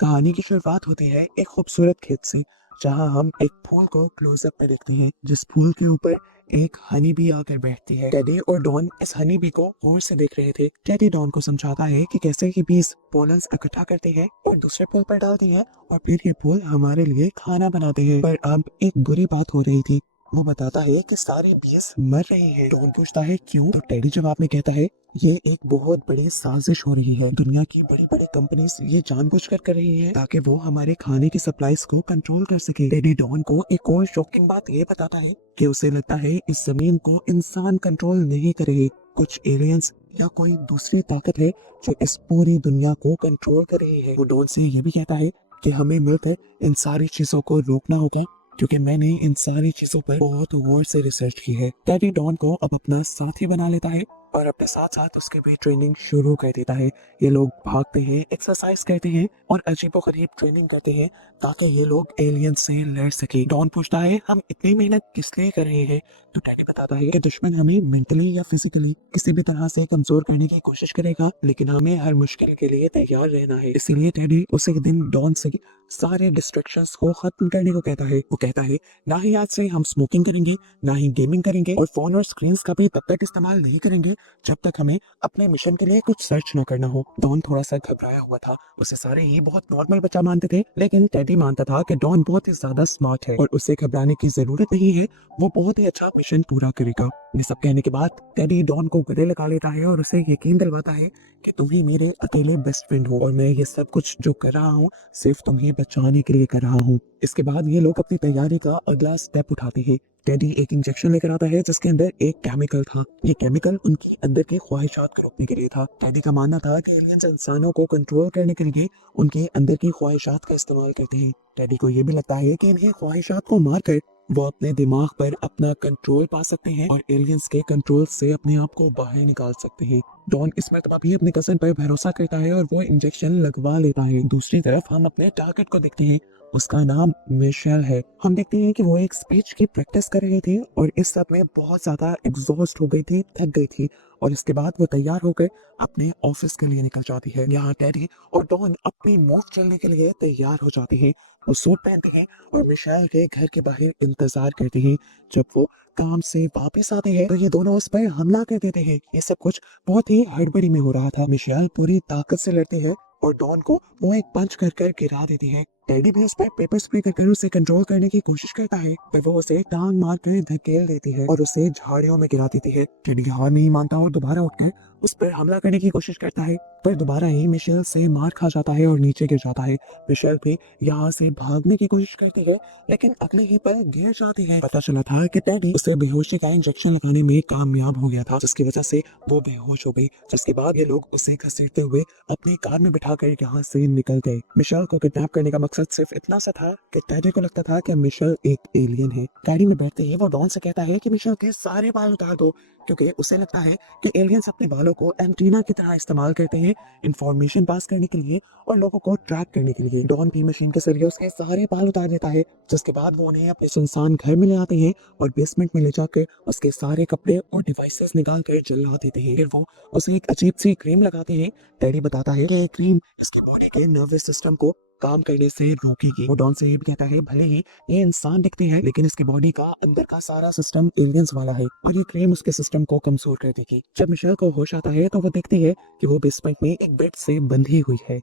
कहानी की शुरुआत होती है एक खूबसूरत खेत से, जहां हम एक फूल को क्लोजअप में देखते हैं, जिस फूल के ऊपर एक हनी बी आकर बैठती है। टेडी और डॉन इस हनी बी को गौर से देख रहे थे। टेडी डॉन को समझाता है कि कैसे ये बीज पोलन्स इकट्ठा करती है और दूसरे फूल पर डालती है, और फिर ये फूल हमारे लिए खाना बनाते हैं। पर अब एक बुरी बात हो रही थी। वो बताता है कि सारे बीज मर रहे हैं। डॉन पूछता है क्यों, तो टेडी जवाब में कहता है ये एक बहुत बड़ी साजिश हो रही है। दुनिया की बड़ी बड़ी कंपनीज ये जानबूझकर कर रही है ताकि वो हमारे खाने की सप्लाईज को कंट्रोल कर सके। टेडी डॉन को एक और शॉकिंग बात ये बताता है कि उसे लगता है इस जमीन को इंसान कंट्रोल नहीं करेंगे। कुछ एलियंस या कोई दूसरी ताकत है जो इस पूरी दुनिया को कंट्रोल कर रही है। वो डॉन से ये भी कहता है कि हमें मिलकर इन सारी चीजों को रोकना होगा, क्योंकि मैंने इन सारी चीजों पर बहुत गौर से रिसर्च की है। टेडी डॉन को अब अपना साथी बना लेता है और अपने साथ साथ उसके भी ट्रेनिंग शुरू कर देता है। ये लोग भागते हैं, एक्सरसाइज करते हैं और अजीबोगरीब ट्रेनिंग करते हैं ताकि ये लोग एलियन से लड़ सके। डॉन पूछता है हम इतनी मेहनत किस लिए कर रहे हैं, तो टेडी बताता है कि दुश्मन हमें मेंटली या फिजिकली किसी भी तरह से कमजोर करने की कोशिश करेगा, लेकिन हमें हर मुश्किल के लिए तैयार रहना है। इसीलिए टेडी उसी दिन डॉन से सारे डिस्ट्रैक्शंस को खत्म करने को कहता है। वो कहता है ना ही आज से हम स्मोकिंग करेंगे, ना ही गेमिंग करेंगे, और फोन और स्क्रीन का भी तब तक इस्तेमाल नहीं करेंगे जब तक हमें अपने मिशन के लिए कुछ सर्च न करना हो। डॉन थोड़ा सा घबराया हुआ था। उसे सारे ही बहुत नॉर्मल बच्चा मानते थे, लेकिन टेडी मानता था कि डॉन बहुत ही ज्यादा स्मार्ट है और उसे घबराने की जरूरत नहीं है। वो बहुत ही अच्छा मिशन पूरा करेगा। ये सब कहने के बाद टेडी डॉन को गले लगा लेता है और उसे यकीन दिलवाता है कि तुम ही मेरे अकेले बेस्ट फ्रेंड हो और मैं ये सब कुछ जो कर रहा हूँ सिर्फ तुम्हें बचाने के लिए कर रहा हूँ। इसके बाद ये लोग अपनी तैयारी का अगला स्टेप उठाते हैं। टेडी एक इंजेक्शन लेकर आता है जिसके अंदर एक केमिकल था। ये केमिकल उनकी अंदर की ख्वाहिशात को रोकने के लिए था। टेडी का मानना था कि एलियंस इंसानों को कंट्रोल करने के लिए उनके अंदर की ख्वाहिशात का इस्तेमाल करते हैं। टेडी को ये भी लगता है कि इन्हें ख्वाहिशात को मारकर वो अपने दिमाग पर अपना कंट्रोल पा सकते हैं और एलियंस के कंट्रोल से अपने आप को बाहर निकाल सकते हैं। डॉन इस मर्तबा भी अपने कजन पर भरोसा करता है और वो इंजेक्शन लगवा लेता है। दूसरी तरफ हम अपने टारगेट को देखते हैं। उसका नाम मिशेल है। हम देखते हैं कि वो एक स्पीच की प्रैक्टिस कर रहे थे और इस सब में बहुत ज्यादा एग्जॉस्ट हो गई थी, थक गई थी, और इसके बाद वो तैयार होकर अपने ऑफिस के लिए निकल जाती है। यहाँ टेडी और डॉन अपनी मूव चलने के लिए तैयार हो जाते हैं। वो सूट पहनते हैं और मिशेल के घर के बाहर इंतजार करते हैं। जब वो काम से वापस आते हैं तो ये दोनों उस पर हमला कर देते हैं। ये सब कुछ बहुत ही हड़बड़ी में हो रहा था। मिशेल पूरी ताकत से लड़ती है और डॉन को वो एक पंच कर कर गिरा देती है। टेडी भी उस पर पेपर स्प्रे कर कर उसे कंट्रोल करने की कोशिश करता है, पर वो उसे टांग मार कर धकेल देती है और उसे झाड़ियों में गिरा देती है। टेडी हार नहीं मानता और दोबारा उठकर उस पर हमला करने की कोशिश करता है, पर दोबारा ही मिशेल से मार खा जाता है और नीचे गिर जाता है। मिशेल भी यहाँ से भागने की कोशिश करती है, लेकिन अगले ही पल गिर जाती है। पता चला था कि टेडी उसे बेहोशी का इंजेक्शन लगाने में कामयाब हो गया था, जिसकी वजह से वो बेहोश हो गई। जिसके बाद ये लोग उसे घसीटते हुए अपनी कार में बिठाकर यहाँ से निकल गए। मिशेल को किडनैप करने का मकसद सिर्फ इतना सा था कि टेडी को लगता था कि मिशेल एक एलियन है। गाड़ी में बैठते ही वो डॉन से कहता है कि मिशेल के सारे बाल उतार दो, क्योंकि उसे लगता है कि एलियंस अपने बालों को एंटीना की तरह इस्तेमाल करते हैं इंफॉर्मेशन पास करने के लिए और लोगों को ट्रैक करने के लिए। डॉन भी मशीन के जरिए उसके सारे बाल उतार देता है, जिसके बाद वो उन्हें अपने सुनसान घर में ले आते हैं और बेसमेंट में ले जाकर उसके सारे कपड़े और डिवाइसेस निकाल कर जला देते हैं। फिर वो उसे एक अजीब सी क्रीम लगाते हैं। टेडी बताता है कि ये क्रीम इसकी बॉडी के नर्वस सिस्टम को काम करने से रोकेगी। वो डॉन से ये भी कहता है भले ही ये इंसान दिखते हैं, लेकिन इसकी बॉडी का अंदर का सारा सिस्टम एलियंस वाला है और ये क्रीम उसके सिस्टम को कमजोर कर देगी। जब मिशेल को होश आता है तो वो देखती है कि वो बेसमेंट में एक बेड से बंधी हुई है।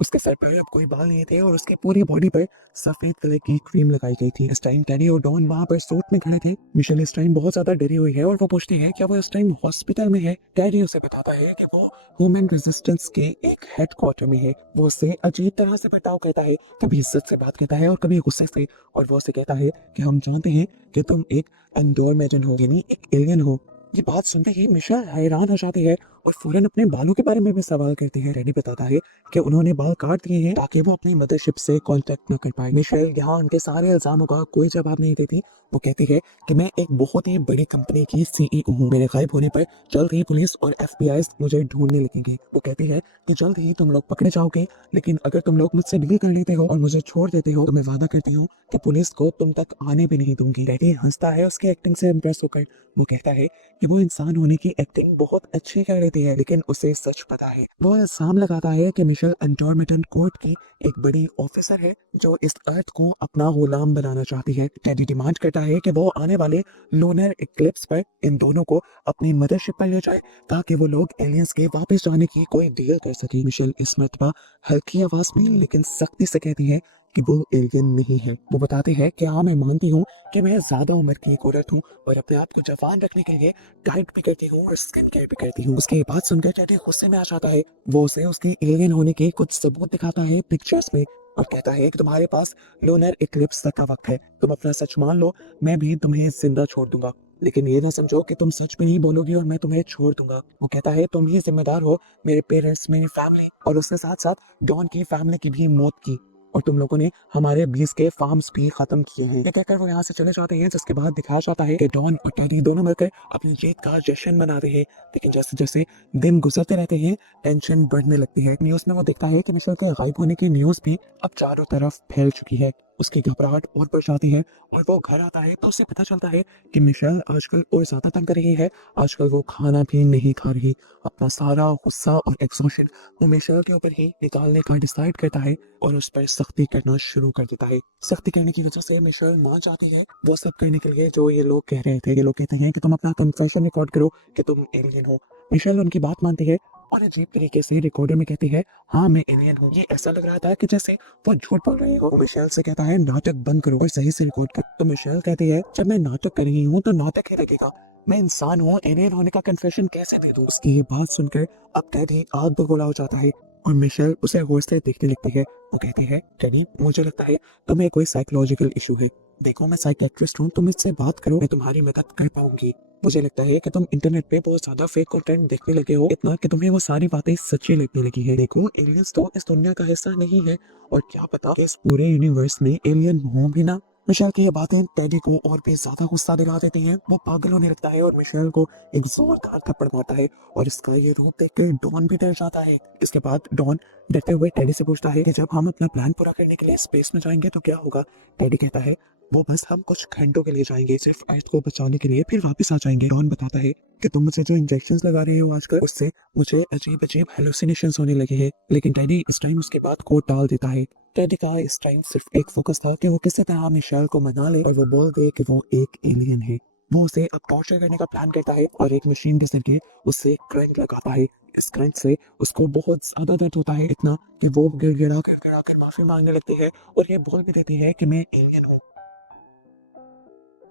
उसके सर पर अब कोई बाल नहीं थे और उसके पूरी बॉडी पर सफेद कलर की क्रीम लगाई गई थी। इस टाइम टेडी और डॉन वहां पर सूट में खड़े थे। मिशेल इस टाइम बहुत ज्यादा डरी हुई है और वो पूछती है क्या वो इस टाइम हॉस्पिटल में है। टेडी उसे बताता है कि वो ह्यूमन रेजिस्टेंस के एक हेडक्वार्टर में है। वो उससे अजीब तरह से बर्ताव करता है, कभी इज्जत से बात करता है और कभी गुस्से से, और वो उसे कहता है कि हम जानते हैं कि तुम एक एंडोरमेजन हो, यानी एक एलियन हो। ये बात सुनते ही मिशेल हैरान हो जाती है और फौरन अपने बालों के बारे में भी सवाल करते हैं। रेडी बताता है कि उन्होंने बाल काट दिए हैं ताकि वो अपनी मदरशिप से कांटेक्ट न कर पाए। मिशेल यहाँ उनके सारे इल्जामों का कोई जवाब नहीं देती। वो कहती है कि मैं एक बहुत ही बड़ी कंपनी की सीईओ हूँ। मेरे गायब होने पर जल्द ही पुलिस और FBI मुझे ढूंढने लगेंगे। वो कहती है कि जल्द ही तुम लोग पकड़े जाओगे, लेकिन अगर तुम लोग मुझसे डील कर लेते हो और मुझे छोड़ देते हो तो मैं वादा करती हूँ कि पुलिस को तुम तक आने भी नहीं दूंगी। डैडी हंसता है उसकी एक्टिंग से इम्प्रेस होकर। वो कहता है कि वो इंसान होने की एक्टिंग बहुत अच्छी कर रही थी। होती है, लेकिन उसे सच पता है। वो इल्जाम लगाता है कि मिशेल एंडोर्मिटन कोर्ट की एक बड़ी ऑफिसर है जो इस अर्थ को अपना गुलाम बनाना चाहती है। टेडी डिमांड करता है कि वो आने वाले लूनर इक्लिप्स पर इन दोनों को अपनी मदरशिप पर ले जाए ताकि वो लोग एलियंस के वापस जाने की कोई डील कर सके। मिशेल इस मर्तबा हल्की आवाज में लेकिन सख्ती से कहती है कि वो एलियन नहीं है। वो बताते हैं कि हाँ, मैं मानती हूँ कि मैं ज्यादा उम्र की एक औरत हूँ और अपने आप को जवान रखने के लिए डाइट भी करती हूँ और स्किन केयर भी करती हूँ। उसके बात सुनकर टेडी गुस्से में आ जाता है। वो उसे उसकी एलियन होने के कुछ सबूत दिखाता है पिक्चर्स में और कहता है कि तुम्हारे पास लूनर इक्लिप्स तक का वक्त है, तुम अपना सच मान लो, मैं भी तुम्हें जिंदा छोड़ दूंगा, लेकिन ये ना समझो कि तुम सच में नहीं बोलोगी और मैं तुम्हें छोड़ दूंगा। वो कहता है तुम ही जिम्मेदार हो मेरे पेरेंट्स, मेरी फैमिली और उसके साथ साथ डॉन की फैमिली की भी मौत की, और तुम लोगों ने हमारे बीस के फार्म्स भी खत्म किए हैं। ये कहकर वो यहाँ से चले जाते हैं, जिसके बाद दिखाया जाता है कि डॉन और टेडी दोनों मिलकर अपनी जीत का जश्न मनाते हैं। लेकिन जैसे जैसे दिन गुजरते रहते हैं टेंशन बढ़ने लगती है। न्यूज में वो देखता है कि मिशेल के गायब होने की न्यूज भी अब चारों तरफ फैल चुकी है। उसकी घबराहट और बढ़ जाती है और वो घर आता है तो उसे पता चलता है कि मिशेल आजकल और ज्यादा तंग कर रही है। आजकल वो खाना भी नहीं खा रही। अपना सारा गुस्सा और एक्सॉशन वो मिशेल के ऊपर ही निकालने का डिसाइड करता है और उस पर सख्ती करना शुरू कर देता है। सख्ती करने की वजह से मिशेल मान जाती है वो सब करने के लिए जो ये लोग कह रहे थे। ये लोग कहते हैं कि तुम अपना कन्फेशन रिकॉर्ड करो कि तुम एलियन हो। मिशेल उनकी बात मानती है और अजीब तरीके से रिकॉर्डर में कहती है हाँ मैं एलियन हूँ। ये ऐसा लग रहा था कि जैसे वो झूठ बोल रही हो। मिशेल से कहता है नाटक बंद करो और सही से रिकॉर्ड कर। तो मिशेल कहती है जब मैं नाटक कर रही हूँ तो नाटक ही लगेगा, मैं इंसान हूँ, एलियन होने का कन्फेशन कैसे दे दूँ। उसकी ये बात सुनकर अब टेडी आग बबूला हो जाता है और मिशेल उसे गौर से देखने लगती है। वो कहती है टेडी मुझे लगता है तुम्हें कोई साइकोलॉजिकल इशू है। देखो मैं साइकेट्रिस्ट हूँ, तुम मुझसे बात करो, मैं तुम्हारी मदद कर पाऊंगी। मुझे लगता है कि तुम इंटरनेट पे बहुत ज्यादा फेक कंटेंट देखने लगे हो, इतना कि तुम्हें वो सारी बातें सच्ची लगने लगी है। देखो एलियंस तो इस दुनिया का हिस्सा नहीं है और क्या पता कि इस पूरे यूनिवर्स में एलियन हो भी ना। मिशेल की ये बातें टेडी को और भी ज्यादा गुस्सा दिला देती हैं। वो पागल होने लगता है और मिशेल को एक जोरदार थप्पड़ मारता है और इसका ये रूप देखकर डॉन भी डर जाता है। इसके बाद डॉन डरते हुए टेडी से पूछता है कि जब हम अपना प्लान पूरा करने के लिए स्पेस में जाएंगे तो क्या होगा। टेडी कहता है वो बस हम कुछ घंटों के लिए जाएंगे, सिर्फ अर्थ को बचाने के लिए, फिर वापस आ जाएंगे। डॉन बताता है कि तुम मुझे जो इंजेक्शंस लगा रहे हो आजकल उससे मुझे अजीब अजीब हेलुसिनेशंस होने लगे हैं। लेकिन टेडी इस टाइम उसकी बात को टाल देता है। टेडी का इस टाइम सिर्फ एक फोकस था कि वो किसी तरह मिशेल को मना ले और वो बोल दे कि वो एक एलियन है। वो उसे अब टॉर्चर करने का प्लान करता है और एक मशीन के जरिए उससे करंट लगाता है। इस करंट से उसको बहुत ज्यादा दर्द होता है, इतना कि वो गिड़गिड़ा कर माफी मांगने लगती है और ये बोल भी देती है कि मैं एलियन हूँ।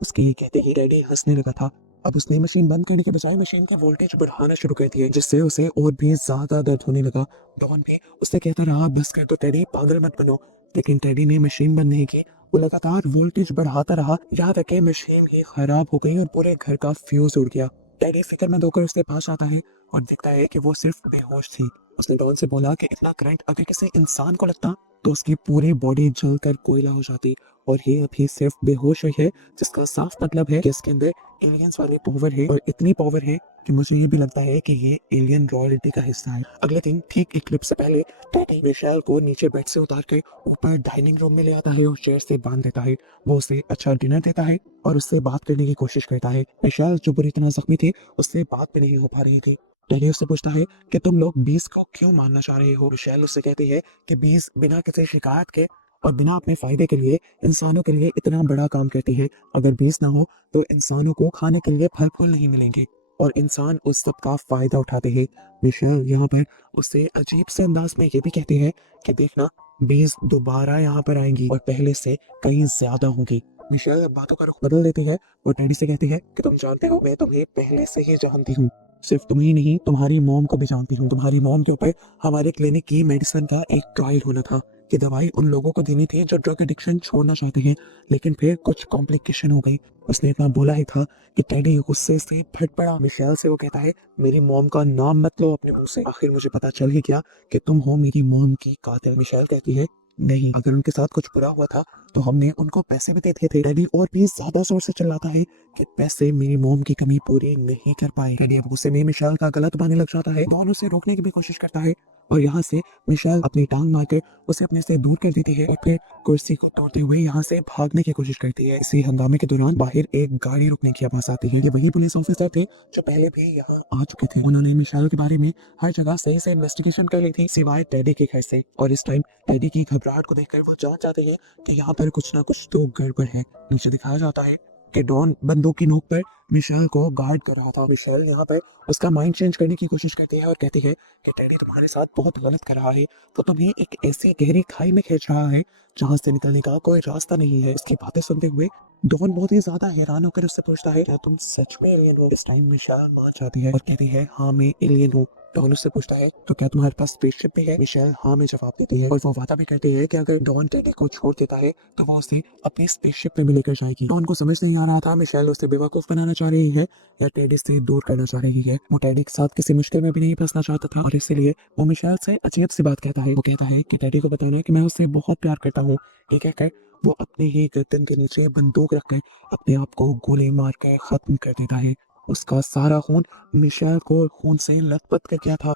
उसके ये कहते ही डैडी हंसने लगा था। अब उसने मशीन बंद करने के बजाय मशीन का वोल्टेज बढ़ाना शुरू कर दिया, जिससे उसे और भी ज्यादा दर्द होने लगा। डॉन भी उससे कहता रहा बस कर दो टेडी, पागल मत बनो। लेकिन टेडी ने मशीन बंद नहीं की, वो लगातार वोल्टेज बढ़ाता रहा, यहाँ तक कि मशीन ही खराब हो गई और पूरे घर का फ्यूज उड़ गया। टेडी फिक्रमंद होकर उसके पास आता है और देखता है कि वो सिर्फ बेहोश थी। उसने डॉन से बोला कि इतना करंट अगर किसी इंसान को लगता तो उसकी पूरी बॉडी जलकर कोयला हो जाती, और ये अभी सिर्फ बेहोश हुई है, जिसका साफ मतलब है कि इसके अंदर एलियंस वाली पावर है और इतनी पावर है कि मुझे ये भी लगता है कि ये एलियन रॉयल्टी का हिस्सा है। अगले दिन ठीक इक्लिप्स से पहले टेडी मिशेल को नीचे बेड से उतार कर ऊपर डाइनिंग रूम में ले आता है और चेयर से बांध देता है। वो उसे अच्छा डिनर देता है और उससे बात करने की कोशिश करता है। मिशेल जो बुरी तरह जख्मी थे उससे बात भी नहीं हो पा रही थी। टेडी उससे पूछता है कि तुम लोग बीस को क्यों मारना चाह रहे हो। मिशेल उससे कहती है कि बीस बिना किसी शिकायत के और बिना अपने फायदे के लिए इंसानों के लिए इतना बड़ा काम करती है। अगर बीस ना हो तो इंसानों को खाने के लिए फल फूल नहीं मिलेंगे और इंसान उस सब का फायदा उठाते हैं। मिशेल यहाँ पर उससे अजीब से अंदाज में ये भी कहती है कि देखना बीस दोबारा यहाँ पर आएंगी और पहले से कहीं ज्यादा होंगी। मिशेल बातों का रुख बदल देती है और टेडी से कहती है कि तुम जानते हो मैं तुम्हें पहले से ही जानती हूँ, सिर्फ तुम ही नहीं तुम्हारी मॉम को भी जानती हूँ। तुम्हारी मॉम के ऊपर हमारे क्लिनिक की मेडिसिन का एक ट्रायल होना था कि दवाई उन लोगों को देनी थी जो ड्रग एडिक्शन छोड़ना चाहते हैं, लेकिन फिर कुछ कॉम्प्लिकेशन हो गई। उसने इतना बोला ही था कि टेडी गुस्से से फट पड़ा। मिशेल से वो कहता है मेरी मॉम का नाम मत लो अपने मुंह से, आखिर मुझे पता चल ही गया कि तुम हो मेरी मॉम की कातिल। मिशेल कहती है नहीं, अगर उनके साथ कुछ बुरा हुआ था तो हमने उनको पैसे भी देते थे। डैडी और भी ज्यादा जोर से चिल्लाता है कि पैसे मेरी मॉम की कमी पूरी नहीं कर पाए। डैडी अब गुस्से में मिशेल का गला दबाने लग जाता है। डॉन उसे रोकने की भी कोशिश करता है और यहाँ से मिशेल अपनी टांग मारकर उसे अपने से दूर कर देती है और फिर कुर्सी को तोड़ते हुए यहाँ से भागने की कोशिश करती है। इसी हंगामे के दौरान बाहर एक गाड़ी रुकने की आवाज आती है। ये वही पुलिस ऑफिसर थे जो पहले भी यहाँ आ चुके थे। उन्होंने मिशेल के बारे में हर जगह सही से इन्वेस्टिगेशन कर ली थी सिवाय टेडी के घर से, और इस टाइम टेडी की घबराहट को देखकर वो जान जाते हैं कि यहाँ पर कुछ ना कुछ तो गड़बड़ है। नीचे दिखाया जाता है कि डॉन बंदूक की नोक पर मिशेल को गार्ड कर रहा था। मिशेल यहाँ पर उसका माइंड चेंज करने की कोशिश करती है और कहती है कि टेडी तुम्हारे साथ बहुत गलत कर रहा है, तो तुम्हें एक ऐसी गहरी खाई में खींच रहा है जहां से निकलने का कोई रास्ता नहीं है। इसकी बातें सुनते हुए डॉन बहुत ही ज्यादा हैरान होकर उससे पूछता है क्या तुम सच में एलियन हो। इस टाइम मिशेल मान जाती है और कहती है हाँ मैं एलियन हूँ। डॉन उससे पूछता है तो क्या तुम्हारे पास स्पेसशिप भी है। मिशेल हाँ में जवाब देती है और वो वादा भी करती है कि अगर डॉन टेडी को छोड़ देता है तो वो उसे अपनी स्पेसशिप में लेकर जाएगी। डॉन को समझ नहीं आ रहा था मिशेल उसे बेवकूफ बनाना चाह रही है या टेडी से दूर करना चाह रही है। वो टेडी के साथ किसी मुश्किल में भी नहीं फंसना चाहता था और इसीलिए वो मिशेल से अजीब सी बात कहता है। वो कहता है कि टेडी को बताना कि मैं उससे बहुत प्यार करता हूँ। ये कहकर वो अपने ही गर्दन के नीचे बंदूक रखकर अपने आप को गोली मार कर खत्म कर देता है। उसका सारा खून मिशेल को खून से लथपथ कर गया था।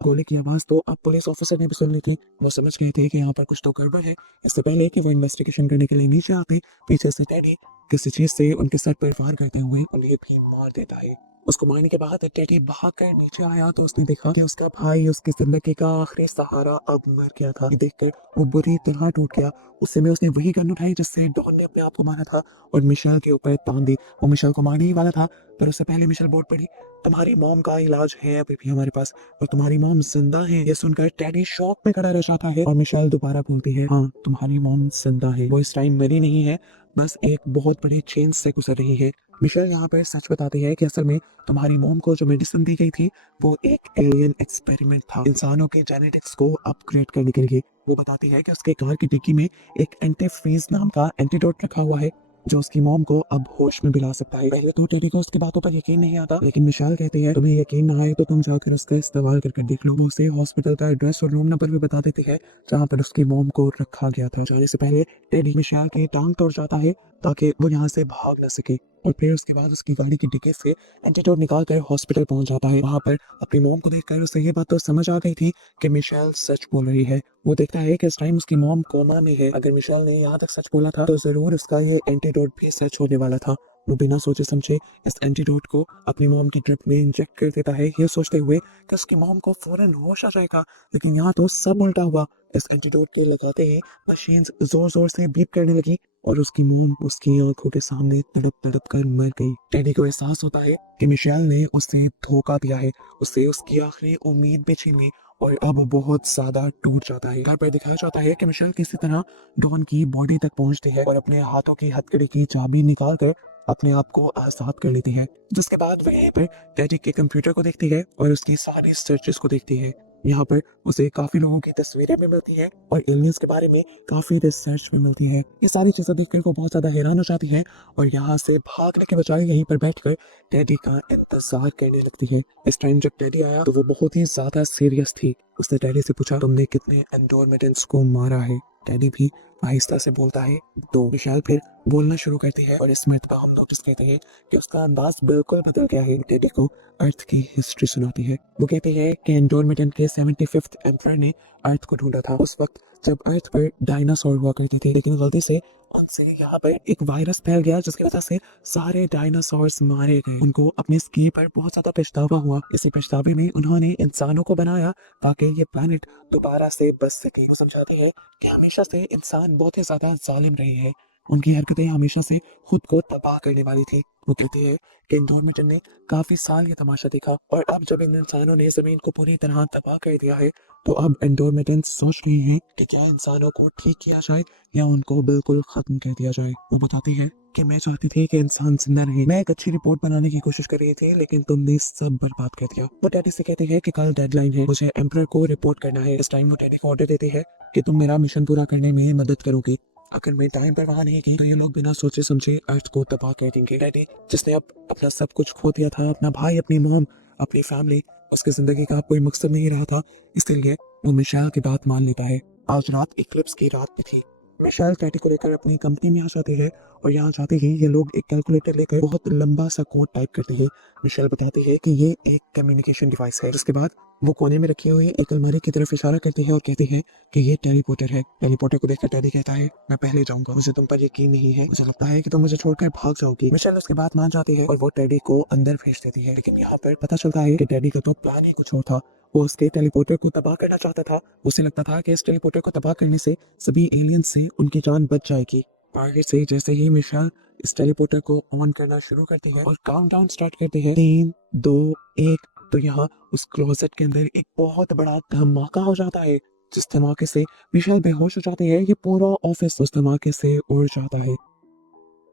गोली की आवाज तो अब पुलिस ऑफिसर ने भी सुन ली थी। वो समझ गए थे कि यहाँ पर कुछ तो गड़बड़ है। इससे पहले कि वो इन्वेस्टिगेशन करने के लिए नीचे आते, पीछे से टेडी किसी चीज से उनके सर पर वार करते हुए उन्हें भी मार देता है। उसको मारने के बाद टेडी भाग कर नीचे आया तो उसने देखा कि उसका भाई उसकी जिंदगी का आखिरी सहारा अब मर गया था। ये देखकर वो बुरी तरह टूट गया। उस समय उसने वही गन उठाई जिससे डॉन ने अपने आप को मारा था और मिशेल के ऊपर तान दी। वो मिशेल को मारने ही वाला था पर उससे पहले मिशेल बोल पड़ी तुम्हारी मॉम का इलाज है अभी भी हमारे पास और तुम्हारी मॉम जिंदा है। ये सुनकर टेडी शॉक में खड़ा रह जाता है और मिशेल दोबारा बोलती है हाँ तुम्हारी मॉम जिंदा है। वो इस टाइम मरी नहीं है, बस एक बहुत बड़े चेंज से गुजर रही है। मिशेल यहाँ पर सच बताती है कि असल में तुम्हारी मॉम को जो मेडिसिन दी गई थी वो एक एलियन एक्सपेरिमेंट था इंसानों के जेनेटिक्स को अपग्रेड करने के लिए। वो बताती है कि उसके कार की डिक्की में एक एंटी फ्रीज नाम का एंटीडोट रखा हुआ है जो उसकी मॉम को अब होश में दिला सकता है। पहले तो टेडी को उसकी बातों पर यकीन नहीं आता, लेकिन मिशेल कहती है तुम्हें यकीन ना आए तो तुम जाकर उसका इस्तेमाल करके देख लो। वो उसे हॉस्पिटल का एड्रेस और रूम नंबर भी बता देती है जहाँ पर उसकी मॉम को रखा गया था। जाने से पहले टेडी मिशेल की टांग तोड़ जाता है ताकि वो यहाँ से भाग न सके और फिर उसके बाद उसकी गाड़ी की डिक्की से एंटीडोट निकाल कर हॉस्पिटल पहुंच जाता है। वहां पर अपनी मॉम को देखकर उसे ये बात तो समझ आ गई थी कि मिशेल सच बोल रही है। वो देखता है कि इस टाइम उसकी मॉम कोमा में है। अगर मिशेल ने यहाँ तक सच बोला था तो जरूर उसका ये एंटीडोट भी सच होने वाला था। वो बिना सोचे समझे इस एंटीडोट को अपनी मॉम की ड्रिप में इंजेक्ट कर देता है ये सोचते हुए कि उसकी मॉम को फौरन होश आ जाएगा, लेकिन यहाँ तो सब उल्टा हुआ। इस एंटीडोट के लगाते ही मशीन जोर जोर से बीप करने लगी और उसकी मॉम उसकी आंखों के सामने तड़प तड़प कर मर गई। टेडी को एहसास होता है कि मिशेल ने उसे धोखा दिया है, उसे उसकी आखिरी उम्मीद भी छीन ली और अब वो बहुत ज्यादा टूट जाता है। घर पर दिखाया जाता है कि मिशेल किसी तरह डॉन की बॉडी तक पहुंचती है और अपने हाथों की हथकड़ी की चाबी निकाल कर अपने आप को आजाद कर लेती है। जिसके बाद वह यहीं पर टेडी के कंप्यूटर को देखती है और उसकी सारी सर्चेस को देखती है। यहाँ पर उसे काफी लोगों की तस्वीरें भी मिलती हैं और एलियंस के बारे में काफी रिसर्च भी मिलती है। ये सारी चीजें देखकर वो बहुत ज्यादा हैरान हो जाती है और यहाँ से भागने के बजाय यहीं पर बैठकर टेडी का इंतजार करने लगती है। इस टाइम जब टेडी आया तो वो बहुत ही ज्यादा सीरियस थी। उसने टेडी से पूछा तुमने कितने एंडोरमेंटेंट्स को मारा है। टेडी भी आहिस्ता से बोलता है तो मिशेल फिर बोलना शुरू करती है और इस मिनट पर हम नोटिस करते हैं कि उसका अंदाज बिल्कुल बदल गया है। टेडी को अर्थ की हिस्ट्री सुनाती है। वो कहती है कि एंडोरमेंटेंट के 75th एम्परर ने अर्थ को ढूंढा था उस वक्त जब अर्थ पर डायनासोर हुआ करते थे, लेकिन गलती से उनसे यहाँ पर एक वायरस फैल गया जिसकी वजह से सारे डायनासोर्स मारे गए। उनको अपने स्की पर बहुत ज्यादा पछतावा हुआ। इसी पछतावे में उन्होंने इंसानों को बनाया ताकि ये प्लेनेट दोबारा से बच सके। वो समझाते हैं कि हमेशा से इंसान बहुत ही ज्यादा जालिम रहे हैं, उनकी हरकतें हमेशा से खुद को तबाह करने वाली थी। वो कहते हैं कि एंडोरमेंटन ने काफी साल ये तमाशा देखा और अब जब इन इंसानों ने जमीन को पूरी तरह तबाह कर दिया है तो अब एंडोरमेंटन सोच रहे हैं कि क्या इंसानों को ठीक किया जाए या उनको बिल्कुल खत्म कर दिया जाए। वो बताती है कि मैं चाहती थी कि इंसान जिंदा रहे। मैं एक अच्छी रिपोर्ट बनाने की कोशिश कर रही थी लेकिन तुमने सब बर्बाद कर दिया। वो डैडी से कहती है कि कल डेडलाइन है, मुझे एम्परर को रिपोर्ट करना है। इस टाइम वो डैडी को ऑर्डर देती है कि तुम मेरा मिशन पूरा करने में मदद करोगे। अगर मैं टाइम पर वहां नहीं गई तो ये लोग बिना सोचे समझे अर्थ को तबाह कर देंगे। डैडी जिसने अब अपना सब कुछ खो दिया था, अपना भाई, अपनी मॉम, अपनी फैमिली, उसकी जिंदगी का कोई मकसद नहीं रहा था, इसलिए वो मिशेल की बात मान लेता है। आज रात इक्लिप्स की रात भी थी। मिशेल टेडी को लेकर अपनी कंपनी में आ जाती है और यहाँ जाते ही ये लोग एक कैलकुलेटर लेकर बहुत लंबा सा कोड टाइप करते हैं। मिशेल बताती है कि ये एक कम्युनिकेशन डिवाइस है। उसके बाद वो कोने में रखी हुई एक अलमारी की तरफ इशारा करती है और कहती है कि ये टेलीपोर्टर है। टेलीपोर्टर को देखकर टेडी कहता है, मैं पहले जाऊंगा, मुझे तुम पर यकीन नहीं है, मुझे लगता है कि तुम मुझे छोड़कर भाग जाओगी। मिशेल उसके बाद मान जाती है और वो टेडी को अंदर भेज देती है। लेकिन यहाँ पर पता चलता है कि टेडी का तो प्लान ही कुछ और था। वो उसके टेलीपोर्टर को तबाह करना चाहता था। उसे लगता था कि इस टेलीपोर्टर को तबाह करने से सभी एलियंस से उनकी जान बच जाएगी। बाहर से जैसे ही मिशेल इस टेलीपोर्टर को ऑन करना शुरू करती है और काउंटडाउन स्टार्ट करती है, 3 2 1, तो यहाँ उस क्लोजेट के अंदर एक बहुत बड़ा धमाका हो जाता है। जिस धमाके से मिशेल बेहोश हो जाती है, ये पूरा ऑफिस उस धमाके से उड़ जाता है।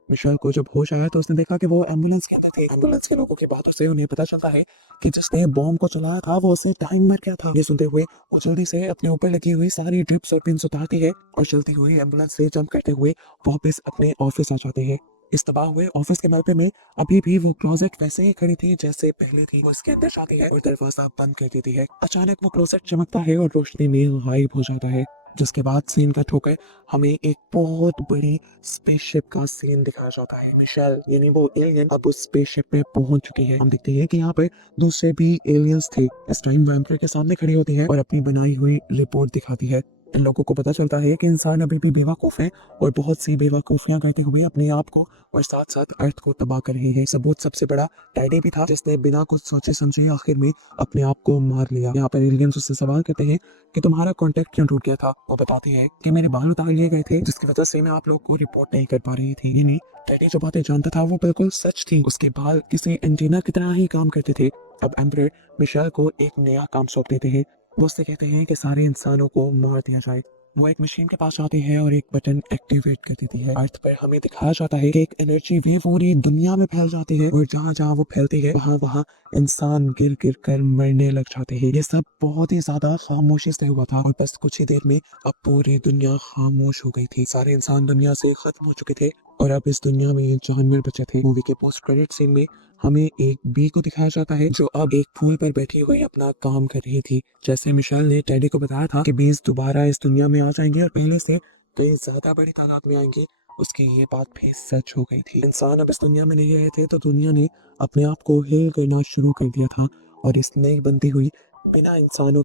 मिशेल को जब होश आया तो उसने देखा कि वो एम्बुलेंस के अंदर थे। एम्बुलेंस के लोगों की बातों से उन्हें पता चलता है कि जिसने बॉम्ब को चलाया था वो उसे टाइम मर गया था। ये सुनते हुए वो जल्दी से अपने ऊपर लगी हुई सारी ड्रिप्स और पिन्स उतारती है और चलती हुई एम्बुलेंस से जंप करते हुए वापस अपने ऑफिस आ जाते हैं। इस तबाह हुए ऑफिस के मलबे में अभी भी वो क्लोजेट वैसे ही खड़ी थी जैसे पहले थी। वो इसके अंदर जाती है और दरवाजा बंद कर देती है। अचानक वो क्लोजेट चमकता है और रोशनी में गायब हो जाता है। जिसके बाद सीन कट होकर हमें एक बहुत बड़ी स्पेसशिप का सीन दिखाया जाता है। मिशेल यानी वो एलियन अब उस स्पेसशिप में पहुंच चुकी है। हम देखते हैं कि यहाँ पर दूसरे भी एलियंस थे। इस टाइम वो एम्परर के सामने खड़ी होती है और अपनी बनाई हुई रिपोर्ट दिखाती है। इन लोगों को पता चलता है कि इंसान अभी भी बेवकूफ है और बहुत सी बेवकूफियां करते हुए अपने आप को और साथ साथ अर्थ को तबाह कर रहे हैं। सबूत सबसे बड़ा टेडी भी था जिसने बिना कुछ सोचे समझे आखिर में अपने आप को मार लिया। यहाँ पर एलियंस उससे सवाल करते हैं कि तुम्हारा कांटेक्ट क्यों टूट गया था। वो बताती है कि मेरे बाल उतार लिए गए थे जिसकी वजह से मैं आप लोग को रिपोर्ट नहीं कर पा रही थी। यानी टेडी जो बातें जानता था वो बिल्कुल सच थी। उसके बाल किसी एंटीना की तरह ही काम करते थे। अब एम्परर मिशेल को एक नया काम सौंप देते हैं। वो उससे कहते हैं कि सारे इंसानों को मार दिया जाए। वो एक मशीन के पास आती है और एक बटन एक्टिवेट कर देती है। अर्थ पर हमें दिखाया जाता है कि एक एनर्जी वेव पूरी दुनिया में फैल जाती है और जहाँ जहाँ वो फैलती है वहाँ वहाँ इंसान गिर गिर कर मरने लग जाते हैं। ये सब बहुत ही ज्यादा खामोशी से हुआ था और बस कुछ ही देर में अब पूरी दुनिया खामोश हो गई थी। सारे इंसान दुनिया से खत्म हो चुके थे और अब इस दुनिया में जानवर बचे थे। मूवी के पोस्ट क्रेडिट सीन में हमें एक बी को दिखाया जाता है जो अब एक फूल पर बैठी हुई अपना काम कर रही थी। जैसे मिशेल ने टेडी को बताया था कि बीज दोबारा इस दुनिया में आ जाएंगे और पहले से कई ज्यादा बड़ी तादाद में आएंगे, उसकी ये बात भी सच हो गई थी। इंसान अब इस दुनिया में नहीं रहे थे तो दुनिया ने अपने आप को हील करना शुरू कर दिया था और इस नई बनती हुई बिना इंसानों